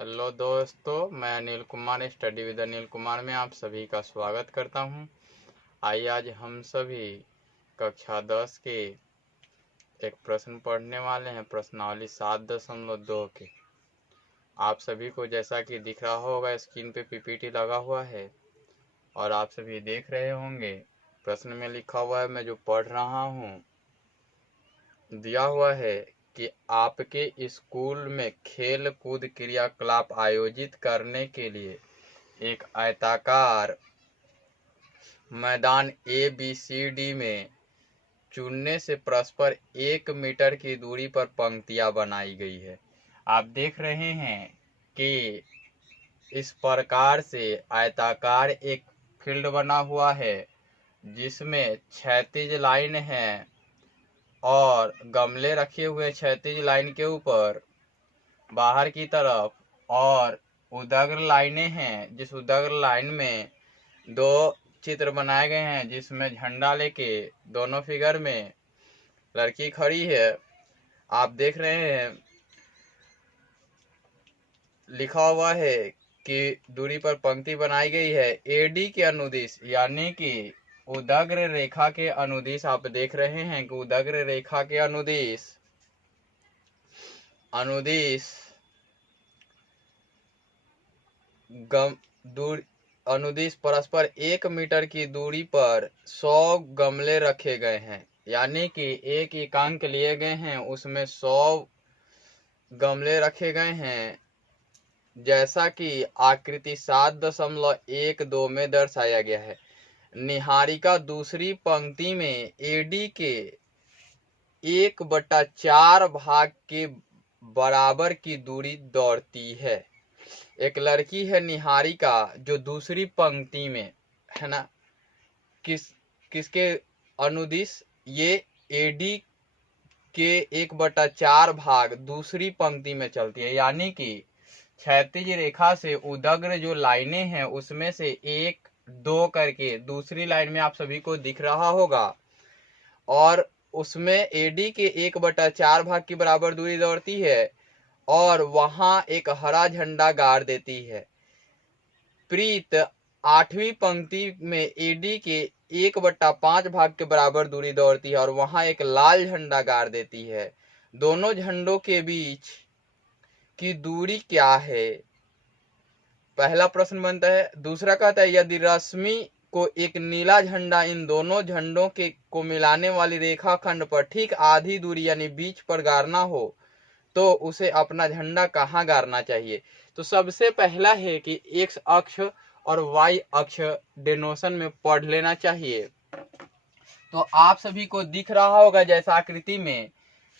Hello दोस्तों, मैं Anil Kumar study with Anil Kumar में आप सभी का स्वागत करता हूं। आइए आज हम सभी कक्षा 10 के एक प्रश्न पढ़ने वाले हैं, प्रश्नावली 7.2 के। आप सभी को जैसा कि दिख रहा होगा स्क्रीन पे पीपीटी लगा हुआ है और आप सभी देख रहे होंगे प्रश्न में लिखा हुआ है। मैं जो पढ़ रहा हूं, दिया हुआ है कि आपके स्कूल में खेल कूद क्रियाकलाप आयोजित करने के लिए एक आयताकार मैदान ABCD में चुनने से परस्पर 1 मीटर की दूरी पर पंक्तियां बनाई गई है। आप देख रहे हैं कि इस प्रकार से आयताकार एक फील्ड बना हुआ है जिसमें क्षैतिज लाइन है और गमले रखे हुए क्षैतिज लाइन के ऊपर बाहर की तरफ, और उदग्र लाइनें हैं जिस उदग्र लाइन में दो चित्र बनाए गए हैं जिसमें झंडा लेके दोनों फिगर में लड़की खड़ी है। आप देख रहे हैं लिखा हुआ है कि दूरी पर पंक्ति बनाई गई है AD के अनुदिश, यानी कि उदग्र रेखा के अनुदिश। आप देख रहे हैं कि उदग्र रेखा के अनुदिश अनुदिश परस्पर 1 मीटर की दूरी पर 100 गमले रखे गए हैं, यानी कि एक एकांक लिए गए हैं, उसमें 100 गमले रखे गए हैं, जैसा कि आकृति 7.12 में दर्शाया गया है। निहारिका दूसरी पंक्ति में AD के 1/4 भाग के बराबर की दूरी दौड़ती है। एक लड़की है निहारिका जो दूसरी पंक्ति में है ना, किसके अनुदिश? ये AD के 1/4 भाग दूसरी पंक्ति में चलती है, यानी कि क्षैतिज रेखा से उदग्र जो लाइनें हैं उसमें से 1, 2 करके दूसरी लाइन में आप सभी को दिख रहा होगा, और उसमें AD के 1/4 भाग की बराबर दूरी दौड़ती है और वहां एक हरा झंडा गाड़ देती है। प्रीत 8वीं पंक्ति में AD के 1/5 भाग के बराबर दूरी दौड़ती है और वहां एक लाल झंडा गाड़ देती है। दोनों झंडों के बीच की दूरी क्या है? पहला प्रश्न बनता है। दूसरा कहता है यदि रश्मि को एक नीला झंडा इन दोनों झंडों को मिलाने वाली रेखाखंड पर ठीक आधी दूरी यानी बीच पर गाड़ना हो तो उसे अपना झंडा कहाँ गाड़ना चाहिए? तो सबसे पहला है कि X अक्ष और Y अक्ष डेनोशन में पढ़ लेना चाहिए। तो आप सभी को दिख रहा होगा जैसा आकृति में,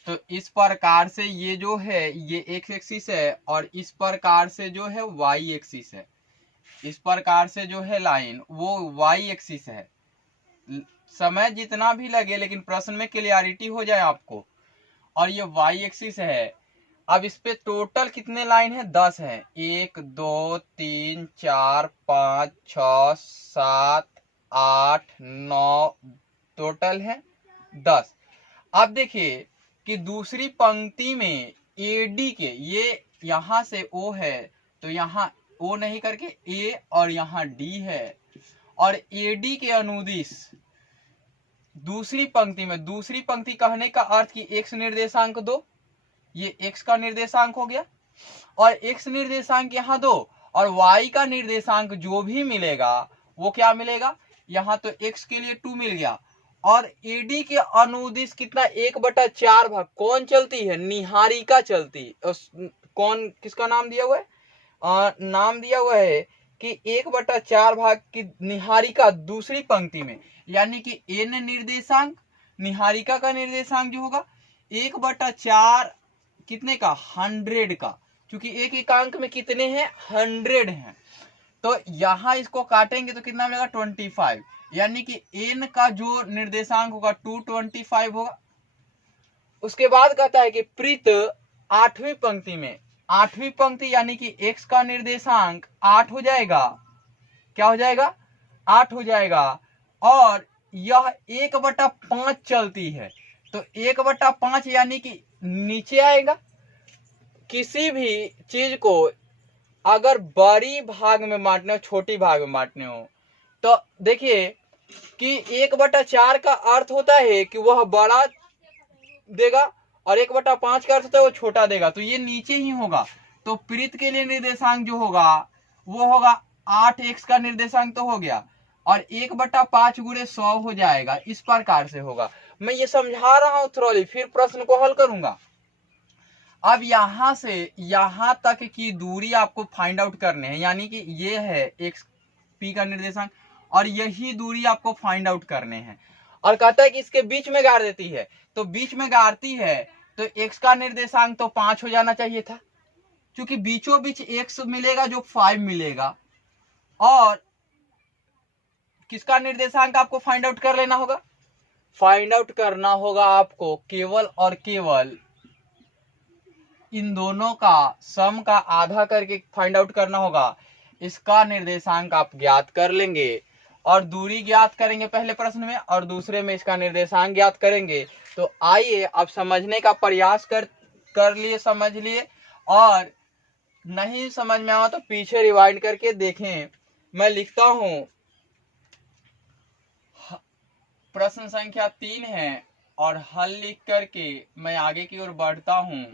तो इस प्रकार से ये जो है ये X एक्सिस है और इस प्रकार से जो है Y एक्सिस है। इस प्रकार से जो है लाइन वो Y एक्सिस है। समय जितना भी लगे लेकिन प्रश्न में क्लियरिटी हो जाए आपको। और ये Y एक्सिस है। अब इस पे टोटल कितने लाइन है? 10 है। 1 2 3 4 5 6 7 8 9 टोटल है 10। अब देखिए कि दूसरी पंक्ति में AD के, ये यहां से O है तो यहां O नहीं करके A और यहां D है, और AD के अनुदिश दूसरी पंक्ति में, दूसरी पंक्ति कहने का अर्थ कि X निर्देशांक दो, ये X का निर्देशांक हो गया, और X निर्देशांक यहाँ दो, और Y का निर्देशांक जो भी मिलेगा वो क्या मिलेगा? यहाँ तो X के लिए 2 मिल गया, और AD के अनुदिश कितना? 1/4 भाग। कौन चलती है? निहारिका चलती। कौन, किसका नाम दिया हुआ है? नाम दिया हुआ है कि 1/4 भाग की निहारिका दूसरी पंक्ति में, यानी कि N निर्देशांक, निहारिका का निर्देशांक जो होगा 1/4 कितने का? 100 का, क्योंकि एक एकांक में कितने हैं? 100 हैं। तो यहां इसको काटेंगे तो कितना मिलेगा? 25, यानी कि N का जो निर्देशांक होगा 225 होगा। उसके बाद कहता है कि प्रीत 8वीं पंक्ति में, 8वीं पंक्ति यानी कि X का निर्देशांक 8 हो जाएगा। क्या हो जाएगा? 8 हो जाएगा, और यह 1/5 चलती है, तो 1/5 यानी कि नीचे आएगा। किसी भी चीज को अगर बड़ी भाग में बांटने हो, छोटी भाग में बांटने हो, तो देखिए कि 1/4 का अर्थ होता है कि वह बड़ा देगा और 1/5 का अर्थ होता है वो छोटा देगा, तो ये नीचे ही होगा। तो प्रीत के लिए निर्देशांक जो होगा वो होगा 8x का निर्देशांक तो हो गया, और 1/5 गुणे 100 हो जाएगा। इस प्रकार से होगा। मैं ये समझा रहा हूं थोड़ी, फिर प्रश्न को हल करूंगा। अब यहां से यहां तक की दूरी आपको फाइंड आउट करने हैं, यानी कि ये है एक्स पी का निर्देशांक और यही दूरी आपको फाइंड आउट करने हैं। और कहता है कि इसके बीच में गाड़ देती है, तो बीच में गाड़ती है तो एक्स का निर्देशांक तो 5 हो जाना चाहिए था, क्योंकि बीचों बीच एक्स मिलेगा जो 5 मिलेगा। और किसका निर्देशांक आपको फाइंड आउट कर लेना होगा? फाइंड आउट करना होगा आपको केवल और केवल इन दोनों का सम का आधा करके फाइंड आउट करना होगा। इसका निर्देशांक आप ज्ञात कर लेंगे और दूरी ज्ञात करेंगे पहले प्रश्न में, और दूसरे में इसका निर्देशांक ज्ञात करेंगे। तो आइए अब समझने का प्रयास कर लिए, समझ लिए, और नहीं समझ में आया तो पीछे रिवाइंड करके देखें। मैं लिखता हूं, प्रश्न संख्या 3 है और हल लिख करके मैं आगे की ओर बढ़ता हूं,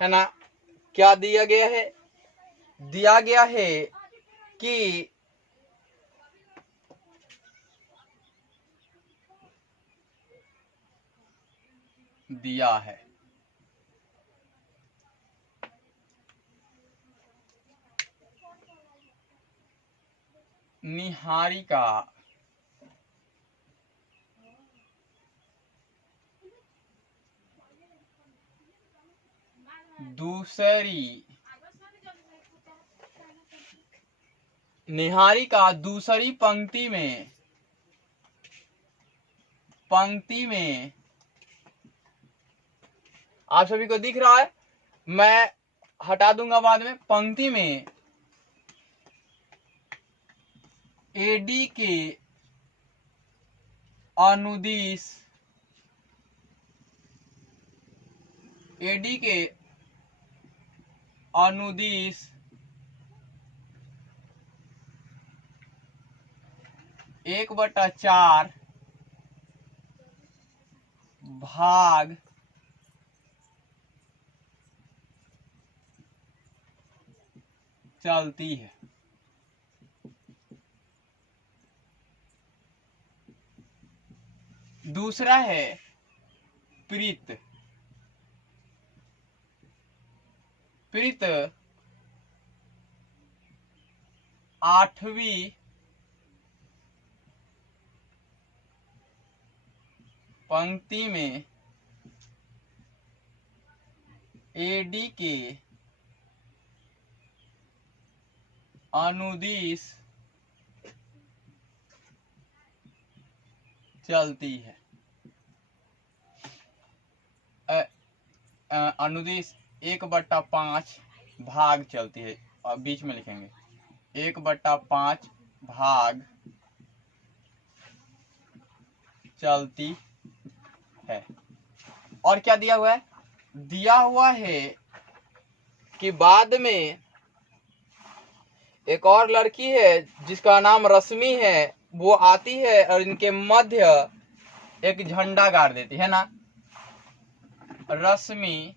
है ना। क्या दिया गया है? दिया गया है कि दिया है निहारिका दूसरी पंक्ति में आप सभी को दिख रहा है, मैं हटा दूंगा बाद में। पंक्ति में एडी के अनुदिश एडी के अनुदिश 1/4 भाग चलती है। दूसरा है प्रीत 8वीं पंक्ति में एडी के अनुदिश चलती है। अनुदिश 1/5 भाग चलती है, और बीच में लिखेंगे 1/5 भाग चलती है। और क्या दिया हुआ है? दिया हुआ है कि बाद में एक और लड़की है जिसका नाम रश्मि है, वो आती है और इनके मध्य एक झंडा गाड़ देती है ना। रश्मि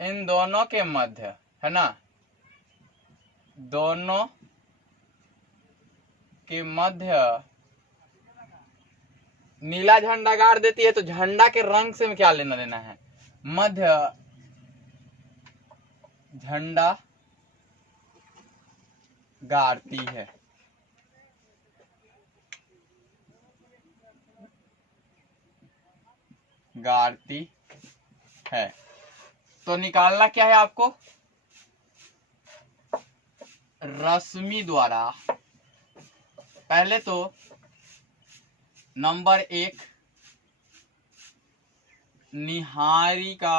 इन दोनों के मध्य, है ना, दोनों के मध्य नीला झंडा गाड़ देती है। तो झंडा के रंग से क्या लेना देना है? मध्य झंडा गाड़ती है। गाड़ती है तो निकालना क्या है आपको? रश्मि द्वारा पहले तो नंबर 1 निहारिका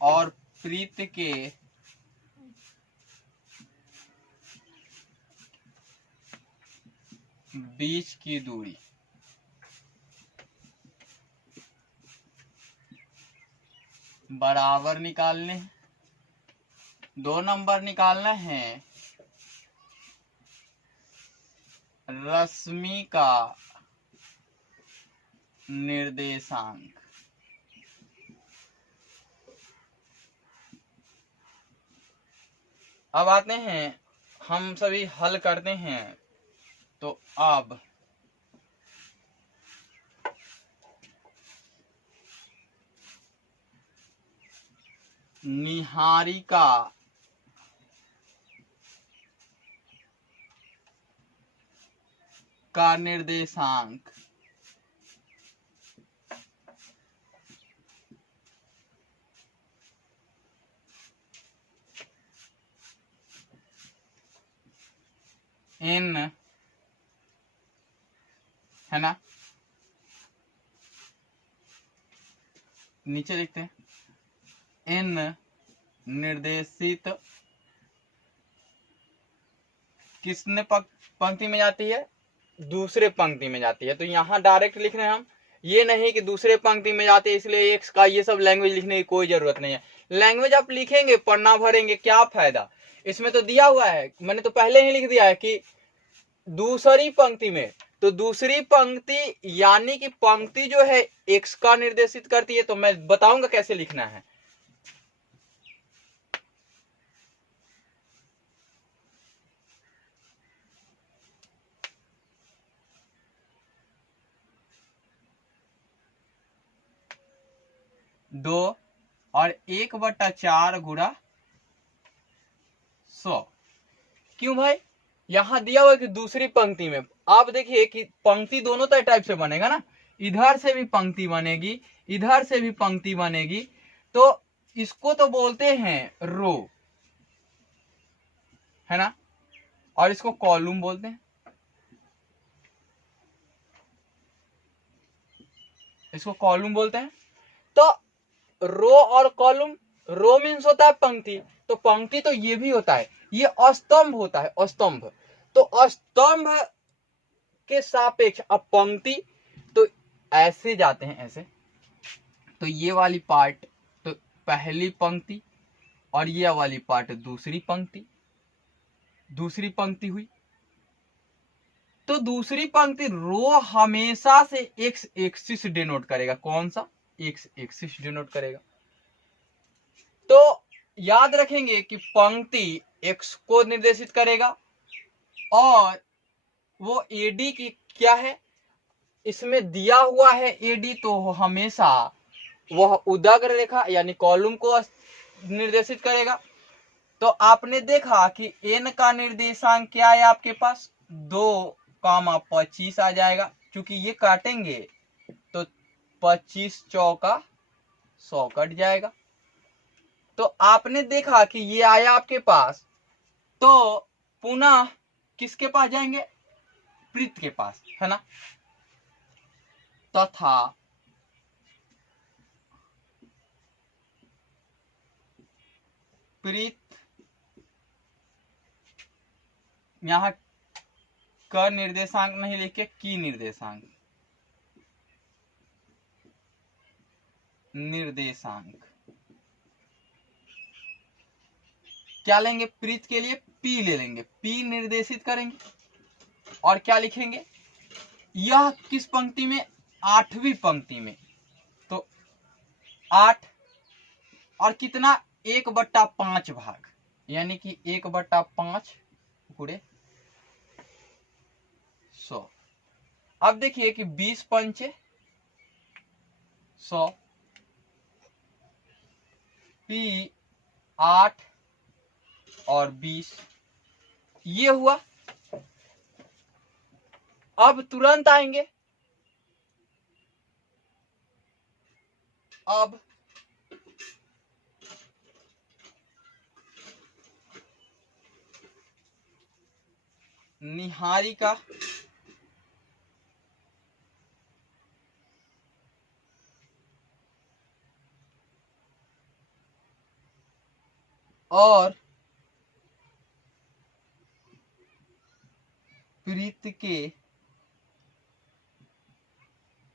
और प्रीत के बीच की दूरी बराबर निकालने, 2 नंबर निकालना है रश्मि का निर्देशांक। अब आते हैं, हम सभी हल करते हैं। तो अब निहारिका का निर्देशांक n है ना, नीचे लिखते हैं n निर्देशित किसने पंक्ति में जाती है, दूसरे पंक्ति में जाती है। तो यहाँ डायरेक्ट लिख रहे हैं हम, ये नहीं कि दूसरे पंक्ति में जाते हैं इसलिए x का ये सब लैंग्वेज लिखने की कोई जरूरत नहीं है। लैंग्वेज आप लिखेंगे, पढ़ना भरेंगे, क्या फायदा। इसमें तो दिया हुआ है, मैंने तो पहले ही लिख दिया है कि दूसरी पंक्ति में। तो दूसरी पंक्ति यानी कि पंक्ति जो है x का निर्देशित करती है। तो मैं बताऊंगा कैसे लिखना है। दो और 1/4 गुणा 100। क्यों भाई, यहां दिया हुआ कि दूसरी पंक्ति में। आप देखिए कि पंक्ति दोनों टाइप से बनेगा ना, इधर से भी पंक्ति बनेगी, इधर से भी पंक्ति बनेगी। तो इसको तो बोलते हैं रो, है ना, और इसको कॉलम बोलते हैं। इसको कॉलम बोलते हैं। तो रो और कॉलम, रो मीन्स होता है पंक्ति, तो पंक्ति तो ये भी होता है, ये अस्तंभ होता है, अस्तंभ। तो अस्तंभ के सापेक्ष अब पंक्ति तो ऐसे जाते हैं, ऐसे। तो ये वाली पार्ट तो पहली पंक्ति और ये वाली पार्ट दूसरी पंक्ति, दूसरी पंक्ति हुई। तो दूसरी पंक्ति रो हमेशा से एक्स एक्सिस डिनोट करेगा। कौन सा, एक्स एक्सिस डिनोट करेगा। तो याद रखेंगे कि पंक्ति एक्स को निर्देशित करेगा और वो एडी की क्या है, इसमें दिया हुआ है एडी, तो हमेशा वह उदग्र रेखा यानी कॉलम को निर्देशित करेगा। तो आपने देखा कि एन का निर्देशांक क्या है आपके पास, 2,25 आ जाएगा। क्योंकि ये काटेंगे तो 25 चौका 100 कट जाएगा। तो आपने देखा कि ये आया आपके पास। तो पुनः किसके पास जाएंगे, प्रीत के पास, है ना। तथा प्रीत, यहां क निर्देशांक नहीं लिखे, की निर्देशांक, निर्देशांक क्या लेंगे, प्रीत के लिए पी ले लेंगे, पी निर्देशित करेंगे। और क्या लिखेंगे, यह किस पंक्ति में, 8वीं पंक्ति में। तो 8 और कितना, 1/5 भाग, यानी कि 1/5 गुणे 100। अब देखिए कि 20 पंचे 100, पी 8 और 20, ये हुआ। अब तुरंत आएंगे, अब निहारिका और प्रीत के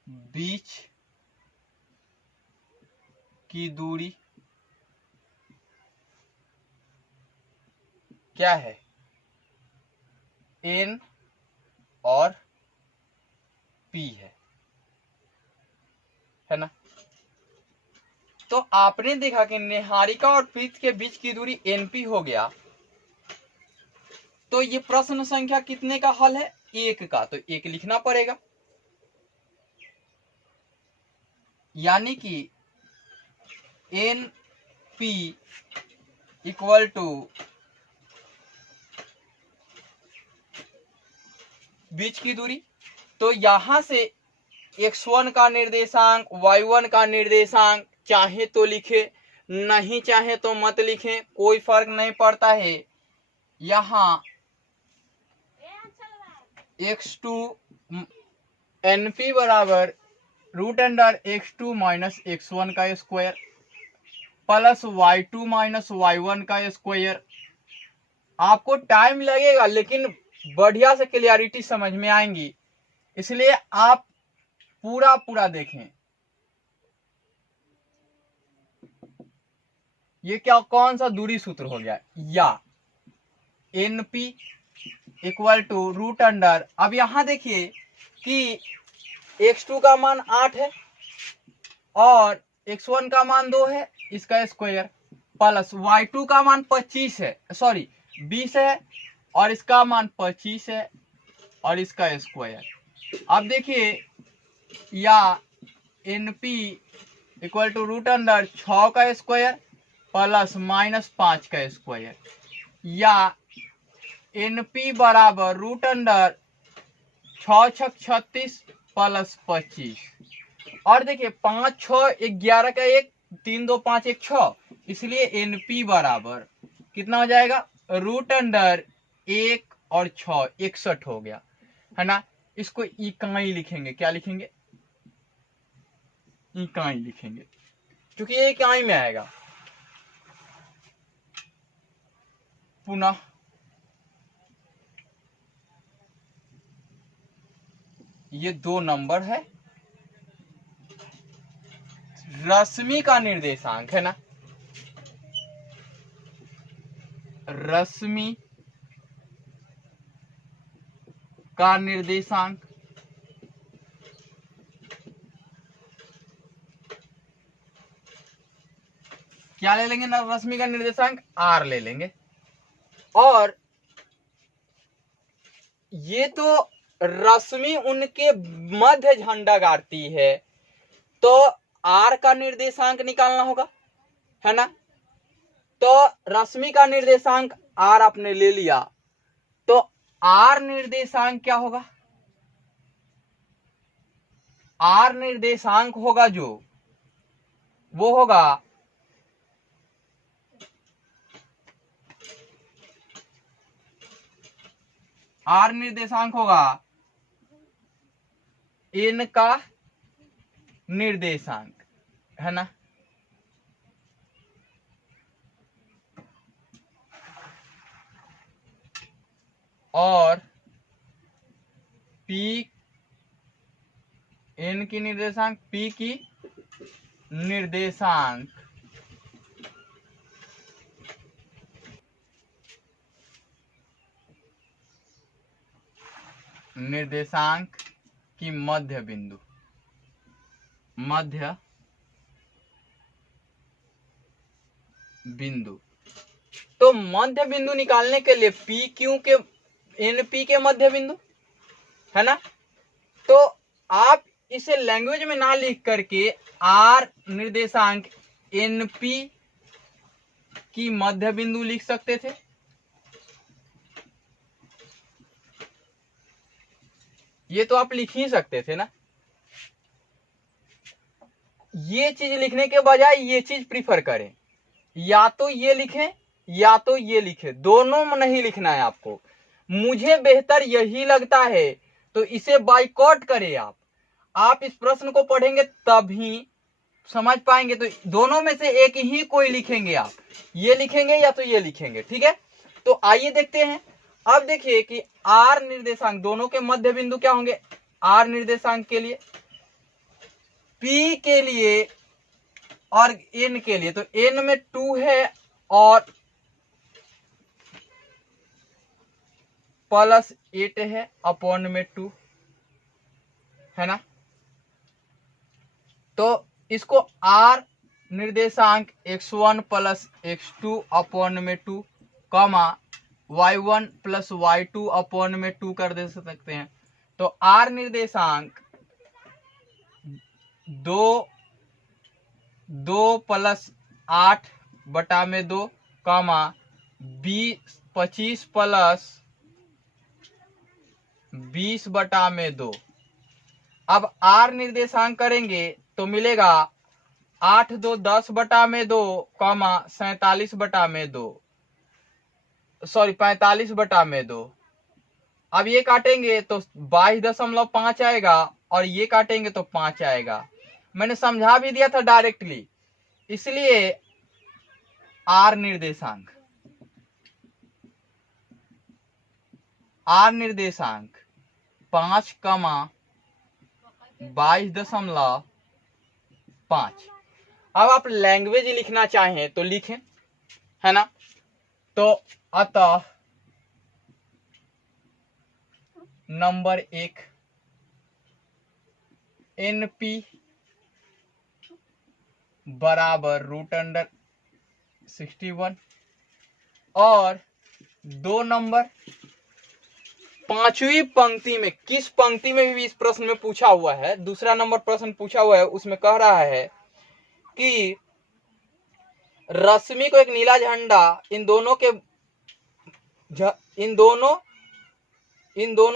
बीच की दूरी क्या है, n और p है ना। तो आपने देखा कि निहारिका और पीत के बीच की दूरी np हो गया। तो ये प्रश्न संख्या कितने का हल है, 1 का, तो 1 लिखना पड़ेगा। यानी कि np इक्वल टू बीच की दूरी। तो यहां से x1 का निर्देशांक, y1 का निर्देशांक चाहे तो लिखे, नहीं चाहे तो मत लिखें, कोई फर्क नहीं पड़ता है। यहां x2 np बराबर √x2 माइनस x1 का square plus y2 minus y1 का स्क्वायर। आपको टाइम लगेगा लेकिन बढ़िया से क्लियरिटी समझ में आएंगी, इसलिए आप पूरा देखें। ये क्या, कौन सा दूरी सूत्र हो गया, या np इक्वल टू √, अब यहां देखिए कि x2 का मान 8 है और x1 का मान 2 है, इसका स्क्वायर प्लस y2 का मान 25 है, सॉरी 20 है और इसका मान 25 है और इसका स्क्वायर। अब देखिए, या np इक्वल टू √, 6 का स्क्वायर प्लस -5 का स्क्वायर, या np बराबर √6 छक 36 प्लस 25। और देखिए 5 6 11 का 1, 3 2 5 1 6, इसलिए np बराबर कितना हो जाएगा, √1 और 6 61 हो गया, है ना। इसको इकाई लिखेंगे, क्या लिखेंगे, इकाई लिखेंगे, क्योंकि ये इकाई में आएगा। पुनः ये 2 नंबर है, रश्मि का निर्देशांक है ना, रश्मि का निर्देशांक क्या ले लेंगे ना, रश्मि का निर्देशांक r ले लेंगे। और ये तो रश्मि उनके मध्य झंडा गाड़ती है, तो r का निर्देशांक निकालना होगा, है ना। तो रश्मि का निर्देशांक r आपने ले लिया, तो r निर्देशांक क्या होगा, r निर्देशांक होगा जो, वो होगा r निर्देशांक होगा n का निर्देशांक, है ना। और p n की निर्देशांक, p की निर्देशांक की मध्य बिंदु, तो मध्य बिंदु निकालने के लिए पी क्यू के एनपी के मध्य बिंदु, है ना। तो आप इसे लैंग्वेज में ना लिख करके आर निर्देशांक एनपी की मध्य बिंदु लिख सकते थे। ये तो आप लिख ही सकते थे ना। ये चीज लिखने के बजाय ये चीज प्रीफर करें, या तो ये लिखें या तो ये लिखें, दोनों में नहीं लिखना है आपको। मुझे बेहतर यही लगता है, तो इसे बाइकआउट करें आप इस प्रश्न को पढ़ेंगे तभी समझ पाएंगे। तो दोनों में से एक ही कोई लिखेंगे, आप ये लिखेंगे या तो ये लिखेंगे, ठीक है। तो आइए देखते हैं। अब देखिए कि आर निर्देशांक दोनों के मध्य बिंदु क्या होंगे। आर निर्देशांक के लिए P के लिए और N के लिए, तो N में 2 है और +8 है अपॉन में 2 है ना। तो इसको R निर्देशांक x1 + x2 अपॉन में 2 कॉमा y1 + y2 अपॉन में 2 कर दे सकते हैं। तो R निर्देशांक 2 + 8 बटा में 2 कॉमा 25 + 20 बटा में 2। अब R निर्देशांक करेंगे तो मिलेगा 8 2 10 बटा में 2 कॉमा 47 बटा में 2, सॉरी 45 बटा में 2। अब ये काटेंगे तो 22.5 आएगा और ये काटेंगे तो 5 आएगा। मैंने समझा भी दिया था डायरेक्टली, इसलिए R निर्देशांक 5, 22.5। अब आप लैंग्वेज लिखना चाहें तो लिखें, है ना। तो अतः नंबर 1 NP बराबर √61 और 2 नंबर 5वीं पंक्ति में, किस पंक्ति में भी इस प्रश्न में पूछा हुआ है, दूसरा नंबर प्रश्न पूछा हुआ है, उसमें कह रहा है कि रश्मि को एक नीला झंडा इन दोनों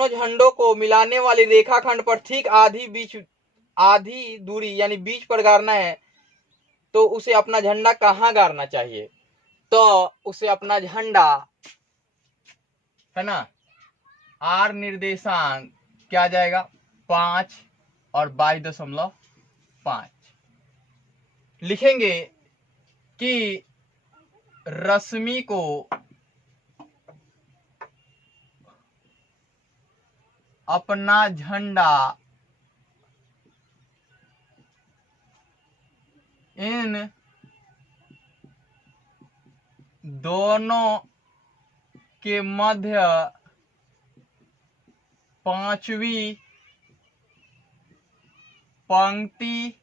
झंडों को मिलाने वाली रेखाखंड पर ठीक आधी दूरी यानी बीच पर गाड़ना है, तो उसे अपना झंडा कहाँ गाड़ना चाहिए। तो उसे अपना झंडा, है ना, R निर्देशांक क्या जाएगा 5 और 22.5 लिखेंगे कि रश्मि को अपना झंडा इन दोनों के मध्य 5वीं पंक्ति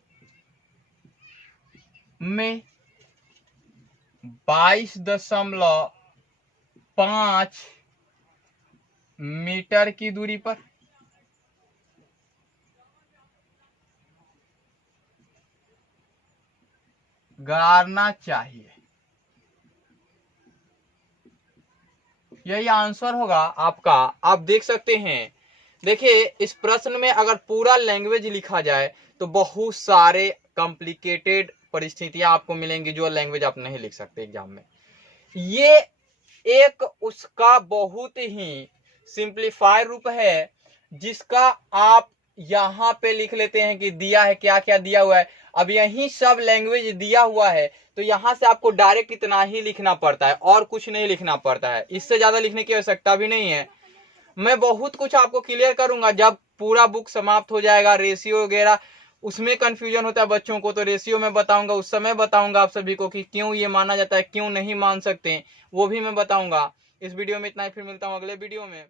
में 22.5 मीटर की दूरी पर गाड़ना चाहिए। यही आंसर होगा आपका। आप देख सकते हैं, देखिए इस प्रश्न में अगर पूरा लैंग्वेज लिखा जाए तो बहुत सारे कॉम्प्लिकेटेड परिस्थितियां आपको मिलेंगी जो लैंग्वेज आप नहीं लिख सकते एग्जाम में। ये एक उसका बहुत ही सिंप्लीफाइड रूप है जिसका आप यहाँ पे लिख लेते हैं कि दिया है, क्या क्या दिया हुआ है। अब यही सब लैंग्वेज दिया हुआ है तो यहाँ से आपको डायरेक्ट इतना ही लिखना पड़ता है और कुछ नहीं लिखना पड़ता है, इससे ज्यादा लिखने की आवश्यकता भी नहीं है। मैं बहुत कुछ आपको क्लियर करूंगा जब पूरा बुक समाप्त हो जाएगा। रेशियो वगैरह उसमें कंफ्यूजन होता है बच्चों को, तो रेशियो में बताऊंगा, उस समय बताऊंगा आप सभी को कि क्यों ये माना जाता है, क्यों नहीं मान सकते, वो भी मैं बताऊंगा। इस वीडियो में इतना ही, फिर मिलता हूं अगले वीडियो में।